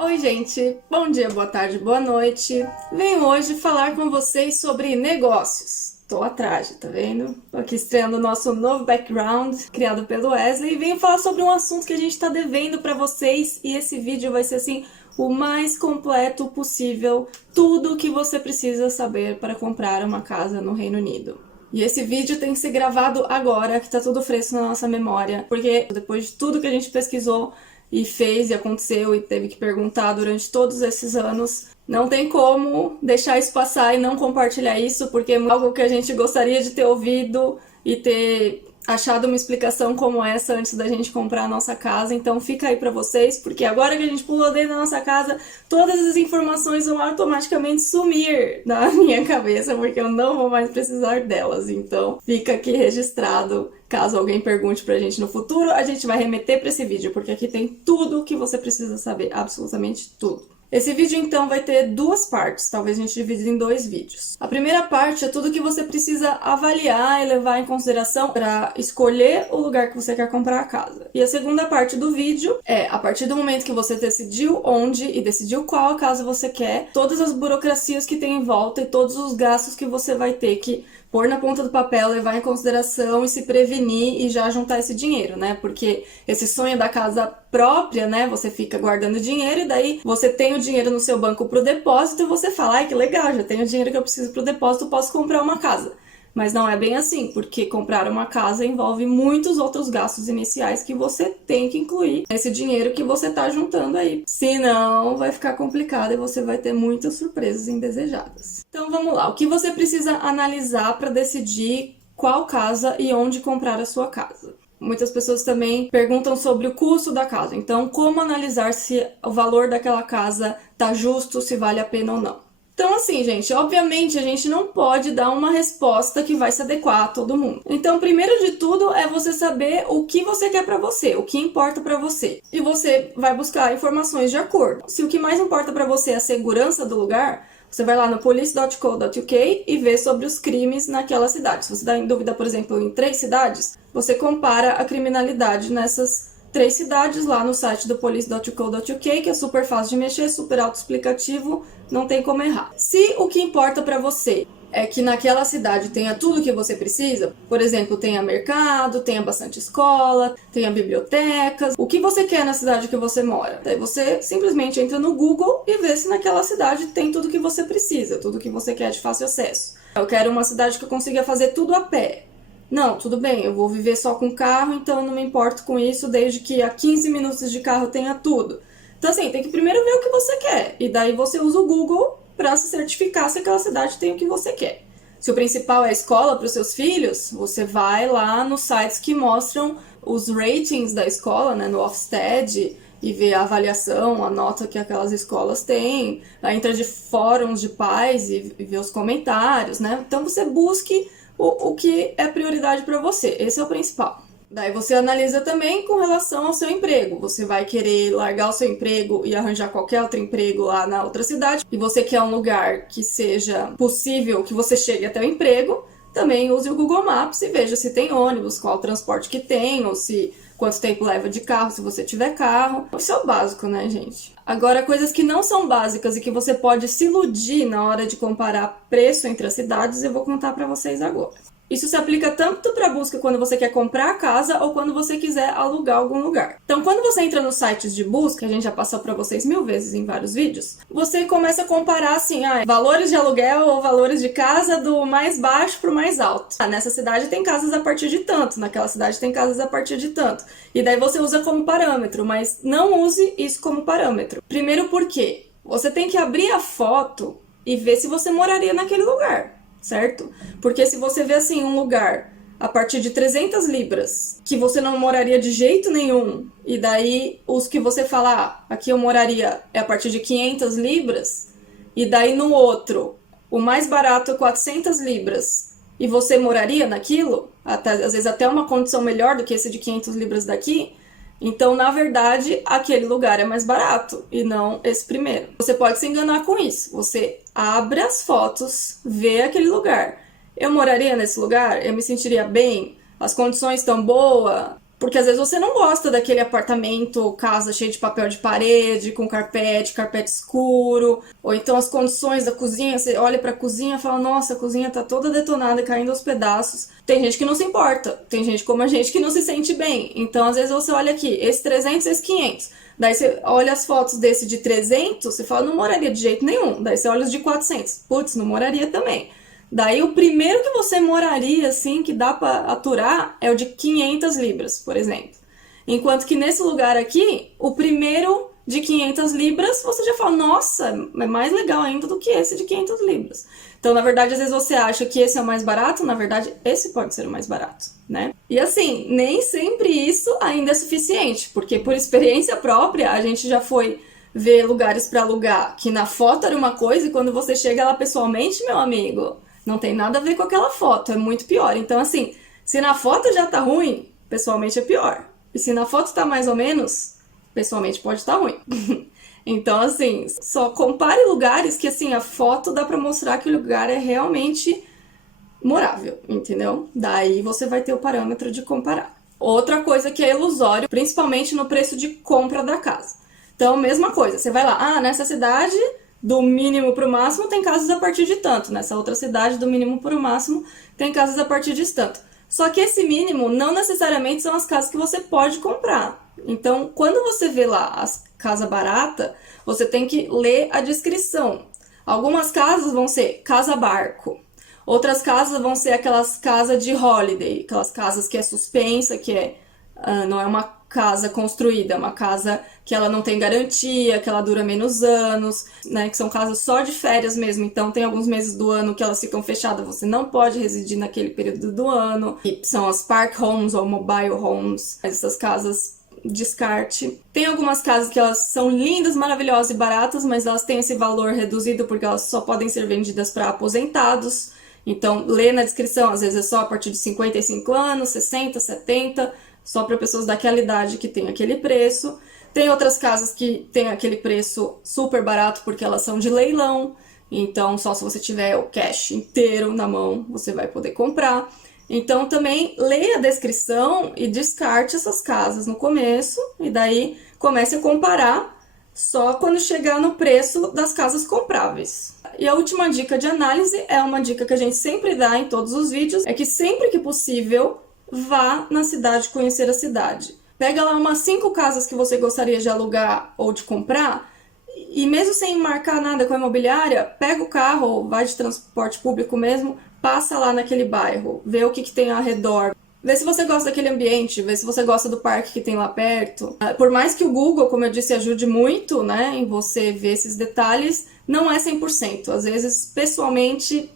Oi gente, bom dia, boa tarde, boa noite. Venho hoje falar com vocês sobre negócios. Tô atrás, tá vendo? Tô aqui estreando o nosso novo background, criado pelo Wesley, e venho falar sobre um assunto que a gente tá devendo pra vocês, e esse vídeo vai ser assim, o mais completo possível, tudo o que você precisa saber para comprar uma casa no Reino Unido. E esse vídeo tem que ser gravado agora, que tá tudo fresco na nossa memória, porque depois de tudo que a gente pesquisou e fez e aconteceu e teve que perguntar durante todos esses anos, não tem como deixar isso passar e não compartilhar isso, porque é algo que a gente gostaria de ter ouvido e ter achado uma explicação como essa antes da gente comprar a nossa casa. Então fica aí pra vocês, porque agora que a gente pulou dentro da nossa casa, todas as informações vão automaticamente sumir da minha cabeça, porque eu não vou mais precisar delas. Então fica aqui registrado. Caso alguém pergunte pra gente no futuro, a gente vai remeter pra esse vídeo, porque aqui tem tudo o que você precisa saber, absolutamente tudo. Esse vídeo, então, vai ter duas partes, talvez a gente divida em dois vídeos. A primeira parte é tudo que você precisa avaliar e levar em consideração para escolher o lugar que você quer comprar a casa. E a segunda parte do vídeo é, a partir do momento que você decidiu onde e decidiu qual casa você quer, todas as burocracias que tem em volta e todos os gastos que você vai ter que pôr na ponta do papel, levar em consideração e se prevenir e já juntar esse dinheiro, né? Porque esse sonho da casa própria, né? Você fica guardando dinheiro e daí você tem o dinheiro no seu banco pro depósito e você fala, ai que legal, já tenho o dinheiro que eu preciso pro depósito, posso comprar uma casa. Mas não é bem assim, porque comprar uma casa envolve muitos outros gastos iniciais que você tem que incluir nesse dinheiro que você tá juntando aí. Senão vai ficar complicado e você vai ter muitas surpresas indesejadas. Então vamos lá, o que você precisa analisar para decidir qual casa e onde comprar a sua casa? Muitas pessoas também perguntam sobre o custo da casa, então como analisar se o valor daquela casa tá justo, se vale a pena ou não. Então assim, gente, obviamente a gente não pode dar uma resposta que vai se adequar a todo mundo. Então, primeiro de tudo é você saber o que você quer pra você, o que importa pra você. E você vai buscar informações de acordo. Se o que mais importa pra você é a segurança do lugar, você vai lá no police.co.uk e vê sobre os crimes naquela cidade. Se você está em dúvida, por exemplo, em 3 cidades, você compara a criminalidade nessas 3 cidades lá no site do police.co.uk, que é super fácil de mexer, super autoexplicativo, não tem como errar. Se o que importa para você é que naquela cidade tenha tudo o que você precisa, por exemplo, tenha mercado, tenha bastante escola, tenha bibliotecas, o que você quer na cidade que você mora? Daí você simplesmente entra no Google e vê se naquela cidade tem tudo o que você precisa, tudo o que você quer de fácil acesso. Eu quero uma cidade que eu consiga fazer tudo a pé. Não, tudo bem, eu vou viver só com carro, então eu não me importo com isso, desde que a 15 minutos de carro tenha tudo. Então assim, tem que primeiro ver o que você quer, e daí você usa o Google para se certificar se aquela cidade tem o que você quer. Se o principal é a escola para os seus filhos, você vai lá nos sites que mostram os ratings da escola, né, no Ofsted, e vê a avaliação, a nota que aquelas escolas têm, aí entra de fóruns de pais e vê os comentários, né? Então você busque o que é prioridade para você, esse é o principal. Daí você analisa também com relação ao seu emprego. Você vai querer largar o seu emprego e arranjar qualquer outro emprego lá na outra cidade, e você quer um lugar que seja possível que você chegue até o emprego, também use o Google Maps e veja se tem ônibus, qual o transporte que tem, ou se quanto tempo leva de carro, se você tiver carro. Isso é o básico, né, gente? Agora, coisas que não são básicas e que você pode se iludir na hora de comparar preço entre as cidades, eu vou contar pra vocês agora. Isso se aplica tanto para busca quando você quer comprar a casa ou quando você quiser alugar algum lugar. Então, quando você entra nos sites de busca, a gente já passou para vocês 1000 vezes em vários vídeos, você começa a comparar assim, valores de aluguel ou valores de casa do mais baixo para o mais alto. Nessa cidade tem casas a partir de tanto, naquela cidade tem casas a partir de tanto. E daí você usa como parâmetro, mas não use isso como parâmetro. Primeiro porque você tem que abrir a foto e ver se você moraria naquele lugar. Certo? Porque se você vê assim um lugar a partir de 300 libras que você não moraria de jeito nenhum, e daí os que você fala, aqui eu moraria é a partir de 500 libras, e daí no outro o mais barato é 400 libras e você moraria naquilo, às vezes até uma condição melhor do que esse de 500 libras daqui, então, na verdade, aquele lugar é mais barato e não esse primeiro. Você pode se enganar com isso. Você abre as fotos, vê aquele lugar. Eu moraria nesse lugar? Eu me sentiria bem? As condições estão boas? Porque às vezes você não gosta daquele apartamento ou casa cheio de papel de parede, com carpete escuro, ou então as condições da cozinha, você olha pra cozinha e fala, nossa, a cozinha tá toda detonada e caindo aos pedaços. Tem gente que não se importa, tem gente como a gente que não se sente bem. Então às vezes você olha aqui, esse 300, esse 500. Daí você olha as fotos desse de 300, você fala, não moraria de jeito nenhum. Daí você olha os de 400, putz, não moraria também. Daí o primeiro que você moraria, assim, que dá pra aturar, é o de 500 libras, por exemplo. Enquanto que nesse lugar aqui, o primeiro de 500 libras, você já fala, nossa, é mais legal ainda do que esse de 500 libras. Então, na verdade, às vezes você acha que esse é o mais barato, na verdade, esse pode ser o mais barato, né? E assim, nem sempre isso ainda é suficiente, porque por experiência própria, a gente já foi ver lugares para alugar que na foto era uma coisa e quando você chega lá pessoalmente, meu amigo, não tem nada a ver com aquela foto, é muito pior. Então, assim, se na foto já tá ruim, pessoalmente é pior. E se na foto tá mais ou menos, pessoalmente pode estar ruim. Então, assim, só compare lugares que, assim, a foto dá pra mostrar que o lugar é realmente morável, entendeu? Daí você vai ter o parâmetro de comparar. Outra coisa que é ilusório, principalmente no preço de compra da casa. Então, mesma coisa, você vai lá, nessa cidade, do mínimo pro máximo, tem casas a partir de tanto. Nessa outra cidade, do mínimo pro máximo, tem casas a partir de tanto. Só que esse mínimo não necessariamente são as casas que você pode comprar. Então, quando você vê lá as casas baratas, você tem que ler a descrição. Algumas casas vão ser casa-barco. Outras casas vão ser aquelas casas de holiday, aquelas casas que é suspensa, não é uma casa construída, é uma casa que ela não tem garantia, que ela dura menos anos, né? Que são casas só de férias mesmo. Então tem alguns meses do ano que elas ficam fechadas, você não pode residir naquele período do ano. E são as park homes ou mobile homes, essas casas descarte. Tem algumas casas que elas são lindas, maravilhosas e baratas, mas elas têm esse valor reduzido porque elas só podem ser vendidas para aposentados. Então, lê na descrição, às vezes é só a partir de 55 anos, 60, 70, só para pessoas daquela idade que tem aquele preço. Tem outras casas que tem aquele preço super barato porque elas são de leilão, então só se você tiver o cash inteiro na mão você vai poder comprar. Então também leia a descrição e descarte essas casas no começo e daí comece a comparar só quando chegar no preço das casas compráveis. E a última dica de análise é uma dica que a gente sempre dá em todos os vídeos, é que sempre que possível, vá na cidade conhecer a cidade. Pega lá umas 5 casas que você gostaria de alugar ou de comprar, e mesmo sem marcar nada com a imobiliária, pega o carro ou vai de transporte público mesmo, passa lá naquele bairro, vê o que tem ao redor. Vê se você gosta daquele ambiente, vê se você gosta do parque que tem lá perto. Por mais que o Google, como eu disse, ajude muito, né, em você ver esses detalhes, não é 100%. Às vezes, pessoalmente,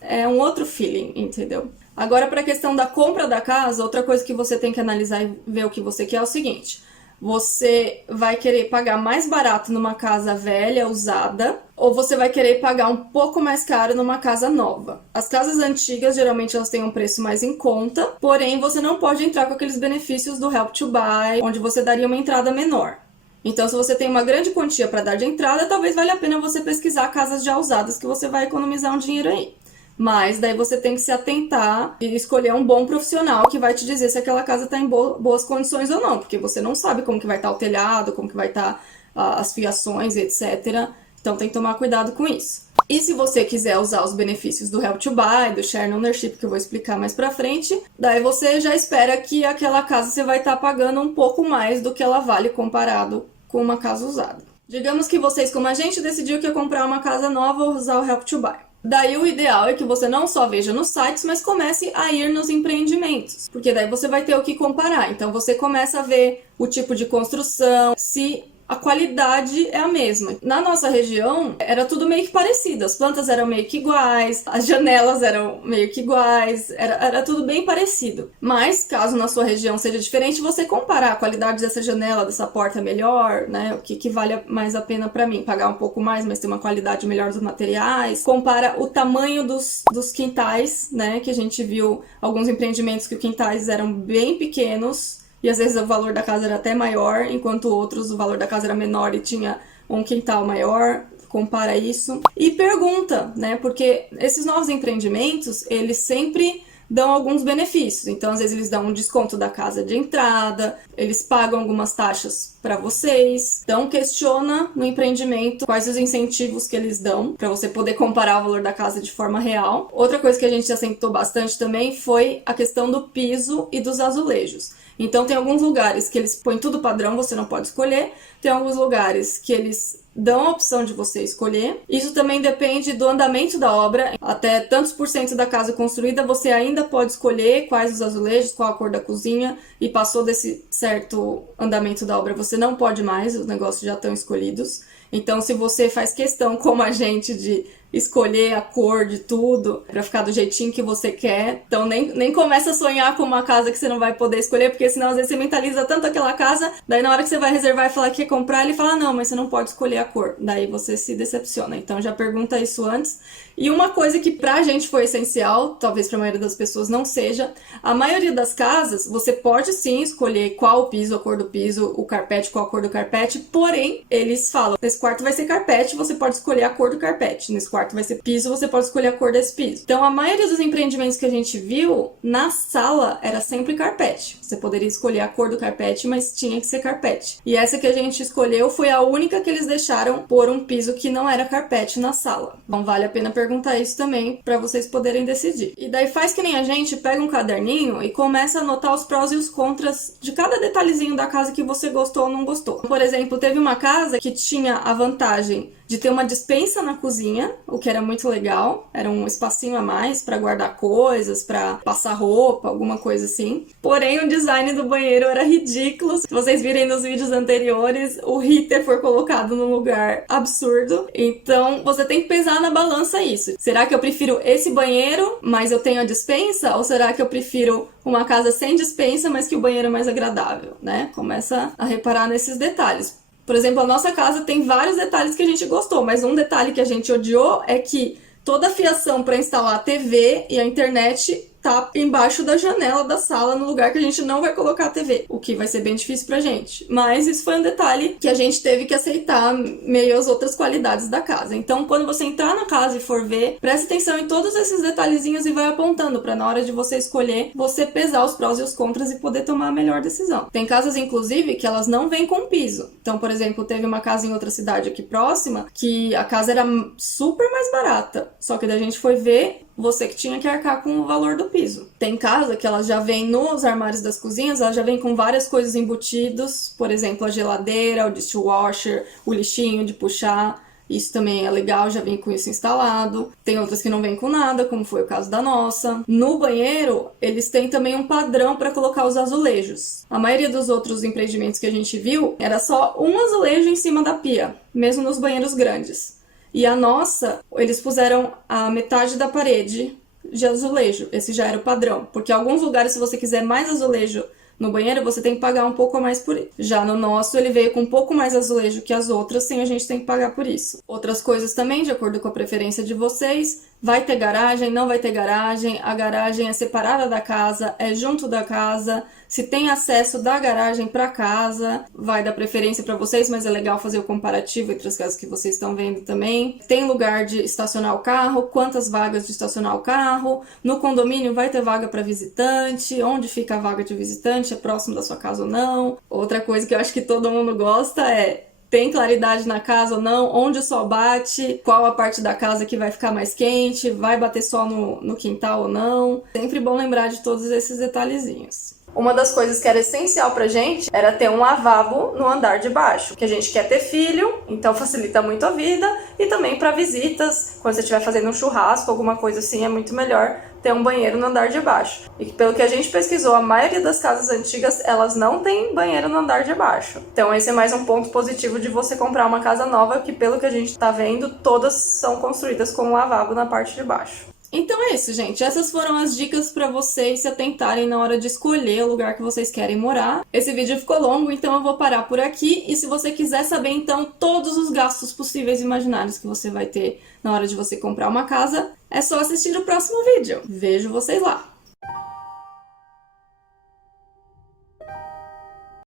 é um outro feeling, entendeu? Agora, para a questão da compra da casa, outra coisa que você tem que analisar e ver o que você quer é o seguinte. Você vai querer pagar mais barato numa casa velha, usada, ou você vai querer pagar um pouco mais caro numa casa nova. As casas antigas, geralmente, elas têm um preço mais em conta, porém, você não pode entrar com aqueles benefícios do Help to Buy, onde você daria uma entrada menor. Então, se você tem uma grande quantia para dar de entrada, talvez valha a pena você pesquisar casas já usadas, que você vai economizar um dinheiro aí. Mas daí você tem que se atentar e escolher um bom profissional que vai te dizer se aquela casa está em boas condições ou não, porque você não sabe como que vai estar o telhado, como que vai estar as fiações, etc. Então tem que tomar cuidado com isso. E se você quiser usar os benefícios do Help to Buy, do Share Ownership, que eu vou explicar mais pra frente, daí você já espera que aquela casa você vai estar pagando um pouco mais do que ela vale comparado com uma casa usada. Digamos que vocês, como a gente, decidiu que ia comprar uma casa nova ou usar o Help to Buy. Daí o ideal é que você não só veja nos sites, mas comece a ir nos empreendimentos, porque daí você vai ter o que comparar. Então você começa a ver o tipo de construção, se a qualidade é a mesma. Na nossa região, era tudo meio que parecido. As plantas eram meio que iguais, as janelas eram meio que iguais, era tudo bem parecido. Mas, caso na sua região seja diferente, você comparar a qualidade dessa janela, dessa porta melhor, né? O que vale mais a pena pra mim? Pagar um pouco mais, mas ter uma qualidade melhor dos materiais. Compara o tamanho dos quintais, né? Que a gente viu alguns empreendimentos que os quintais eram bem pequenos, e às vezes o valor da casa era até maior, enquanto outros o valor da casa era menor e tinha um quintal maior. Compara isso. E pergunta, né? Porque esses novos empreendimentos, eles sempre dão alguns benefícios. Então, às vezes, eles dão um desconto da casa de entrada, eles pagam algumas taxas para vocês. Então, questiona no empreendimento quais os incentivos que eles dão para você poder comparar o valor da casa de forma real. Outra coisa que a gente assentou bastante também foi a questão do piso e dos azulejos. Então, tem alguns lugares que eles põem tudo padrão, você não pode escolher. Tem alguns lugares que eles dão a opção de você escolher. Isso também depende do andamento da obra. Até tantos por cento da casa construída, você ainda pode escolher quais os azulejos, qual a cor da cozinha, e passou desse certo andamento da obra, você não pode mais, os negócios já estão escolhidos. Então, se você faz questão, como a gente, de escolher a cor de tudo pra ficar do jeitinho que você quer, então nem começa a sonhar com uma casa que você não vai poder escolher, porque senão às vezes você mentaliza tanto aquela casa, daí na hora que você vai reservar e falar que quer comprar, ele fala, não, mas você não pode escolher a cor. Daí você se decepciona. Então já pergunta isso antes. E uma coisa que pra gente foi essencial, talvez pra maioria das pessoas não seja, a maioria das casas, você pode sim escolher qual o piso, a cor do piso, o carpete, qual a cor do carpete, porém, eles falam, nesse quarto vai ser carpete, você pode escolher a cor do carpete, nesse quarto vai ser piso, você pode escolher a cor desse piso. Então, a maioria dos empreendimentos que a gente viu, na sala, era sempre carpete. Você poderia escolher a cor do carpete, mas tinha que ser carpete. E essa que a gente escolheu foi a única que eles deixaram pôr um piso que não era carpete na sala. Então, vale a pena perguntar isso também, para vocês poderem decidir. E daí faz que nem a gente, pega um caderninho e começa a anotar os prós e os contras de cada detalhezinho da casa que você gostou ou não gostou. Por exemplo, teve uma casa que tinha a vantagem de ter uma despensa na cozinha, o que era muito legal. Era um espacinho a mais para guardar coisas, para passar roupa, alguma coisa assim. Porém, o design do banheiro era ridículo. Se vocês virem nos vídeos anteriores, o heater foi colocado num lugar absurdo. Então, você tem que pesar na balança isso. Será que eu prefiro esse banheiro, mas eu tenho a despensa? Ou será que eu prefiro uma casa sem despensa, mas que o banheiro é mais agradável, né? Começa a reparar nesses detalhes. Por exemplo, a nossa casa tem vários detalhes que a gente gostou, mas um detalhe que a gente odiou é que toda a fiação para instalar a TV e a internet tá embaixo da janela da sala, no lugar que a gente não vai colocar a TV, o que vai ser bem difícil pra gente. Mas isso foi um detalhe que a gente teve que aceitar, meio as outras qualidades da casa. Então, quando você entrar na casa e for ver, preste atenção em todos esses detalhezinhos e vai apontando pra na hora de você escolher, você pesar os prós e os contras e poder tomar a melhor decisão. Tem casas, inclusive, que elas não vêm com piso. Então, por exemplo, teve uma casa em outra cidade aqui próxima que a casa era super mais barata. Só que daí a gente foi ver, você que tinha que arcar com o valor do piso. Tem casa que elas já vêm nos armários das cozinhas, elas já vêm com várias coisas embutidos, por exemplo, a geladeira, o dishwasher, o lixinho de puxar. Isso também é legal, já vem com isso instalado. Tem outras que não vêm com nada, como foi o caso da nossa. No banheiro, eles têm também um padrão para colocar os azulejos. A maioria dos outros empreendimentos que a gente viu, era só um azulejo em cima da pia, mesmo nos banheiros grandes. E a nossa, eles puseram a metade da parede de azulejo. Esse já era o padrão. Porque em alguns lugares, se você quiser mais azulejo no banheiro, você tem que pagar um pouco a mais por isso. Já no nosso, ele veio com um pouco mais azulejo que as outras, sem a gente ter que pagar por isso. Outras coisas também, de acordo com a preferência de vocês. Vai ter garagem, não vai ter garagem. A garagem é separada da casa, é junto da casa. Se tem acesso da garagem para casa, vai dar preferência para vocês, mas é legal fazer o comparativo entre as casas que vocês estão vendo também. Tem lugar de estacionar o carro, quantas vagas de estacionar o carro. No condomínio vai ter vaga para visitante, onde fica a vaga de visitante, é próximo da sua casa ou não. Outra coisa que eu acho que todo mundo gosta é: tem claridade na casa ou não? Onde o sol bate? Qual a parte da casa que vai ficar mais quente? Vai bater sol no quintal ou não? Sempre bom lembrar de todos esses detalhezinhos. Uma das coisas que era essencial pra gente era ter um lavabo no andar de baixo, que a gente quer ter filho, então facilita muito a vida, e também para visitas, quando você estiver fazendo um churrasco, alguma coisa assim, é muito melhor ter um banheiro no andar de baixo. E pelo que a gente pesquisou, a maioria das casas antigas, elas não têm banheiro no andar de baixo. Então esse é mais um ponto positivo de você comprar uma casa nova, que pelo que a gente tá vendo, todas são construídas com um lavabo na parte de baixo. Então é isso, gente. Essas foram as dicas para vocês se atentarem na hora de escolher o lugar que vocês querem morar. Esse vídeo ficou longo, então eu vou parar por aqui. E se você quiser saber, então, todos os gastos possíveis e imaginários que você vai ter na hora de você comprar uma casa, é só assistir o próximo vídeo. Vejo vocês lá!